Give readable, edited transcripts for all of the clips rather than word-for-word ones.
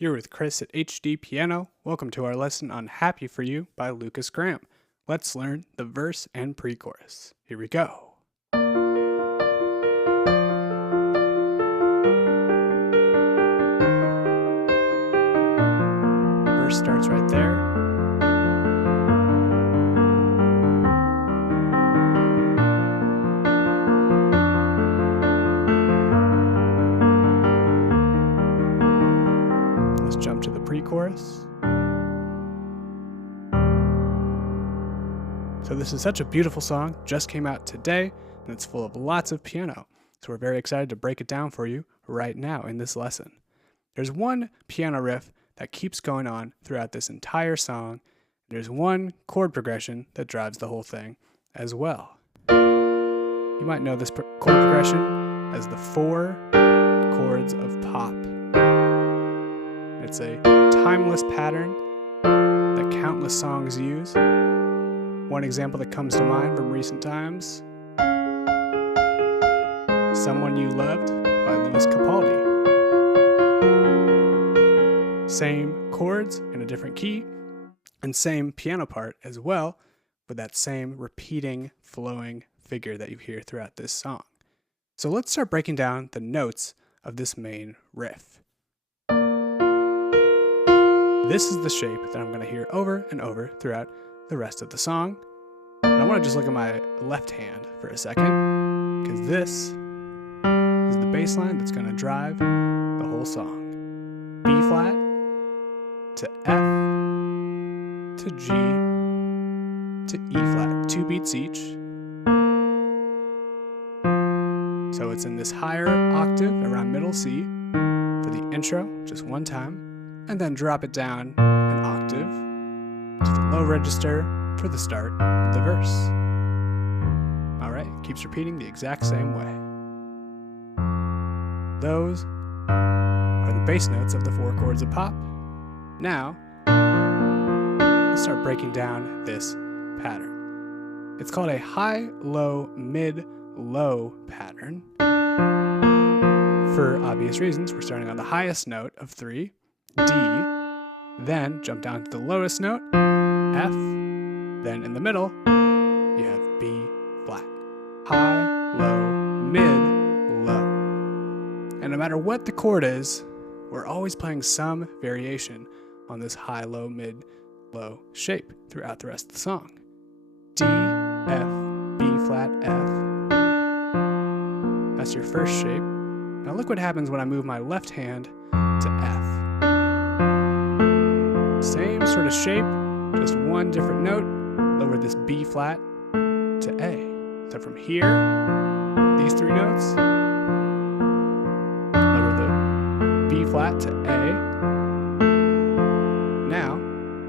You're with Chris at HDpiano. Welcome to our lesson on Happy For You by Lukas Graham. Let's learn the verse and pre-chorus. Here we go. Verse starts right there. Let's jump to the pre-chorus. So this is such a beautiful song, just came out today, and it's full of lots of piano. So we're very excited to break it down for you right now in this lesson. There's one piano riff that keeps going on throughout this entire song. There's one chord progression that drives the whole thing as well. You might know this chord progression as the 4 chords of pop. It's a timeless pattern that countless songs use. One example that comes to mind from recent times, Someone You Loved by Lewis Capaldi. Same chords in a different key, and same piano part as well, with that same repeating, flowing figure that you hear throughout this song. So let's start breaking down the notes of this main riff. This is the shape that I'm going to hear over and over throughout the rest of the song. And I want to just look at my left hand for a second, because this is the bass line that's going to drive the whole song. B flat to F to G to E flat, 2 beats each. So it's in this higher octave around middle C for the intro, just one time. And then drop it down an octave to the low register for the start of the verse. Alright, keeps repeating the exact same way. Those are the bass notes of the 4 chords of pop. Now, let's start breaking down this pattern. It's called a high, low, mid, low pattern. For obvious reasons, we're starting on the highest note of 3, D, then jump down to the lowest note, F, then in the middle, you have B flat. High, low, mid, low. And no matter what the chord is, we're always playing some variation on this high, low, mid, low shape throughout the rest of the song. D, F, B flat, F. That's your first shape. Now look what happens when I move my left hand to F. Same sort of shape, just one different note. Lower this B flat to A. So from here, these 3 notes, lower the B flat to A. Now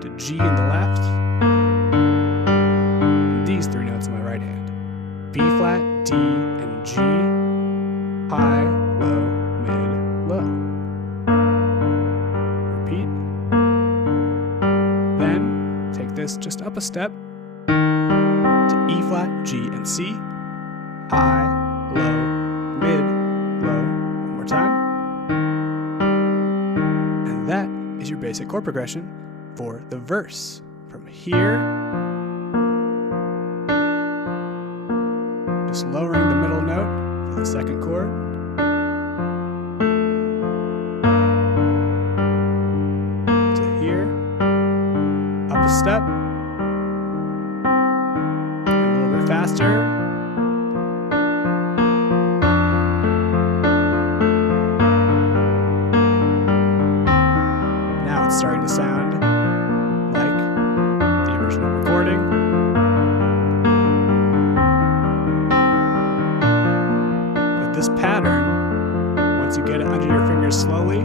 to G in the left, and these 3 notes in my right hand. B flat, D, and G, high, low, mid, low. Repeat. Then take this just up a step to E flat, G, and C. High, low, mid, low. One more time. And that is your basic chord progression for the verse. From here, just lowering the middle note for the second chord. To here, up a step. Faster. Now it's starting to sound like the original recording. But this pattern, once you get it under your fingers slowly,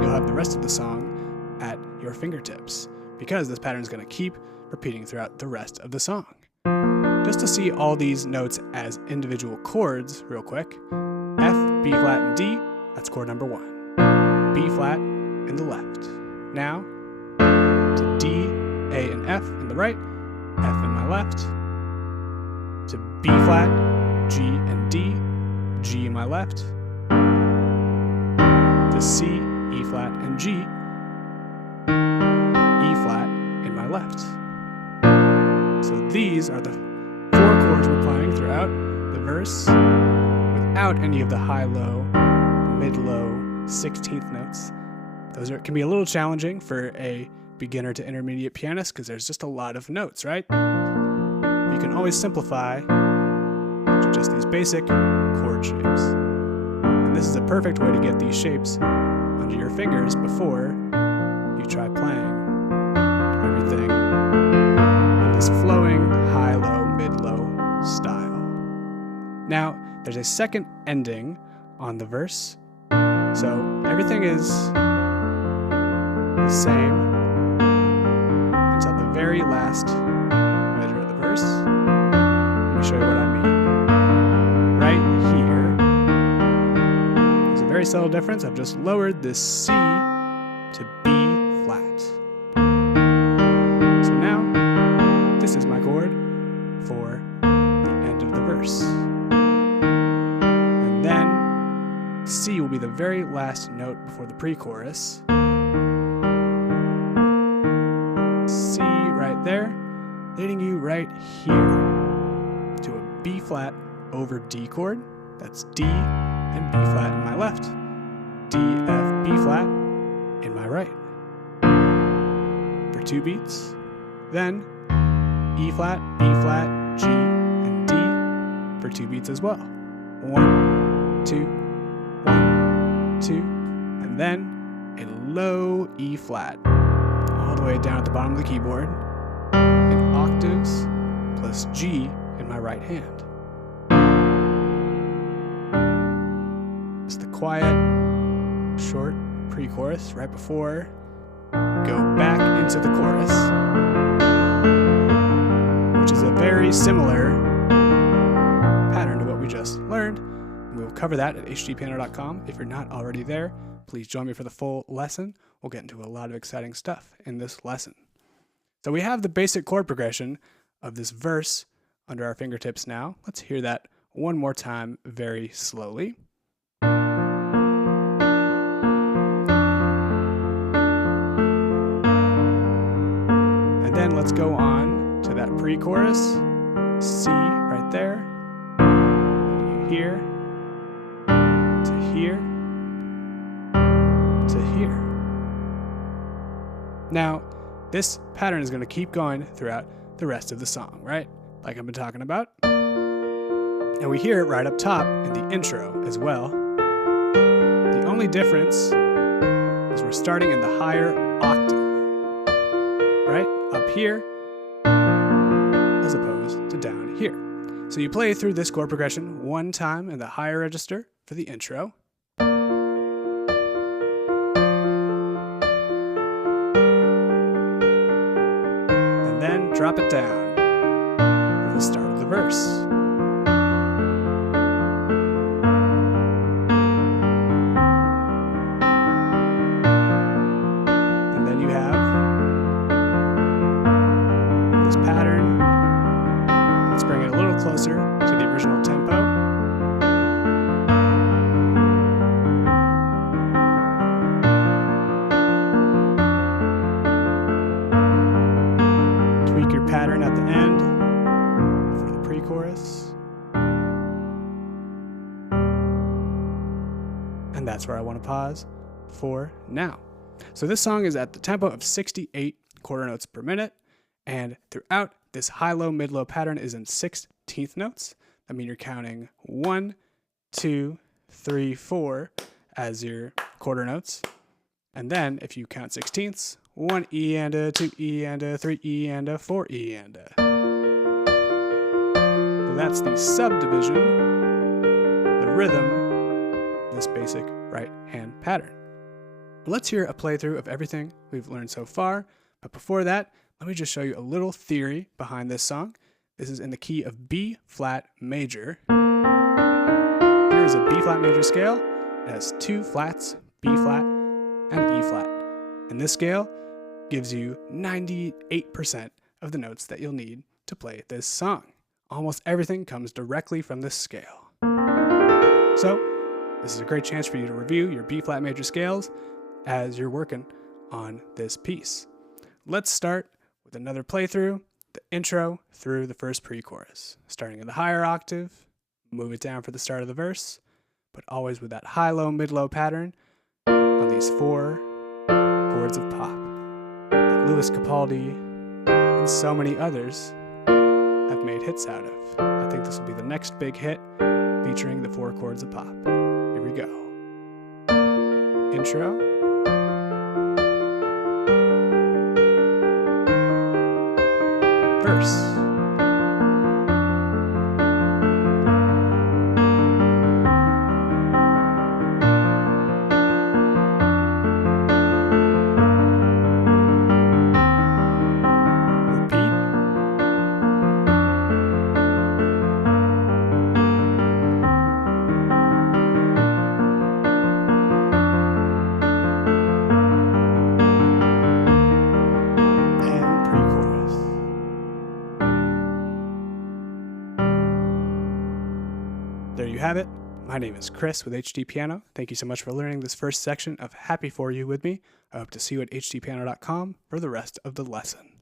you'll have the rest of the song at your fingertips, because this pattern is going to keep repeating throughout the rest of the song. Just to see all these notes as individual chords real quick, F, B flat, and D, that's chord number 1. B flat in the left. Now to D, A, and F in the right, F in my left, to B flat, G, and D, G in my left, to C, E flat, and G, E flat in my left. So these are the 4 chords we're playing throughout the verse without any of the high-low, mid-low, 16th notes. Those can be a little challenging for a beginner to intermediate pianist because there's just a lot of notes, right? You can always simplify to just these basic chord shapes. And this is a perfect way to get these shapes under your fingers before you try playing everything in this flowing high-low, mid-low style. Now, there's a second ending on the verse, so everything is the same until the very last measure of the verse. Let me show you what I mean. Right here, there's a very subtle difference. I've just lowered this C to B flat. So now, this is my chord for the end of the verse. And then C will be the very last note before the pre-chorus. C right there, leading you right here to a B flat over D chord. That's D and B flat in my left. D, F, B flat in my right. For 2 beats. Then E flat, B flat, G, and D for 2 beats as well. 1, 2, 1, 2, and then a low E flat all the way down at the bottom of the keyboard in octaves plus G in my right hand. It's the quiet, short pre-chorus right before go back into the chorus, which is a very similar pattern to what we just learned. We will cover that at HDpiano.com. If you're not already there, please join me for the full lesson. We'll get into a lot of exciting stuff in this lesson. So we have the basic chord progression of this verse under our fingertips now. Let's hear that one more time very slowly. And then let's go on to that pre-chorus. C right there. Here. To here. To here. Now, this pattern is going to keep going throughout the rest of the song, right? Like I've been talking about. And we hear it right up top in the intro as well. The only difference is we're starting in the higher octave, right? Up here, as opposed to down here. So you play through this chord progression one time in the higher register for the intro. And then drop it down for the start of the verse. And then you have this pattern. Let's bring it a little closer to the original tempo. Tweak your pattern at the end for the pre-chorus. And that's where I want to pause for now. So this song is at the tempo of 68 quarter notes per minute, and throughout this high-low, mid-low pattern is in 16th notes. I mean, you're counting 1, 2, 3, 4 as your quarter notes. And then if you count 16ths, 1 E and a, 2 E and a, 3 E and a, 4 E and a. So that's the subdivision, the rhythm, this basic right hand pattern. Let's hear a playthrough of everything we've learned so far. But before that, let me just show you a little theory behind this song. This is in the key of B flat major. Here is a B flat major scale. It has 2 flats, B flat and E flat. And this scale gives you 98% of the notes that you'll need to play this song. Almost everything comes directly from this scale. So This is a great chance for you to review your B flat major scales as you're working on this piece. Let's start with another playthrough, the intro through the first pre-chorus. Starting in the higher octave, move it down for the start of the verse, but always with that high-low, mid-low pattern on these 4 chords of pop that Louis Capaldi and so many others have made hits out of. I think this will be the next big hit featuring the 4 chords of pop. Here we go. Intro. Verse. There you have it. My name is Chris with HDpiano. Thank you so much for learning this first section of Happy For You with me. I hope to see you at HDpiano.com for the rest of the lesson.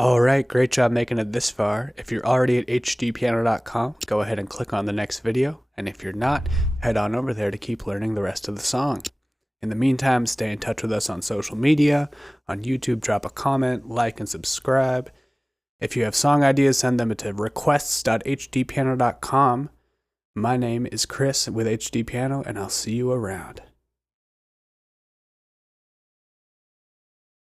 Alright, great job making it this far. If you're already at HDpiano.com, go ahead and click on the next video. And if you're not, head on over there to keep learning the rest of the song. In the meantime, stay in touch with us on social media. On YouTube, drop a comment, like, and subscribe. If you have song ideas, send them to requests.hdpiano.com. My name is Chris with HDpiano, and I'll see you around.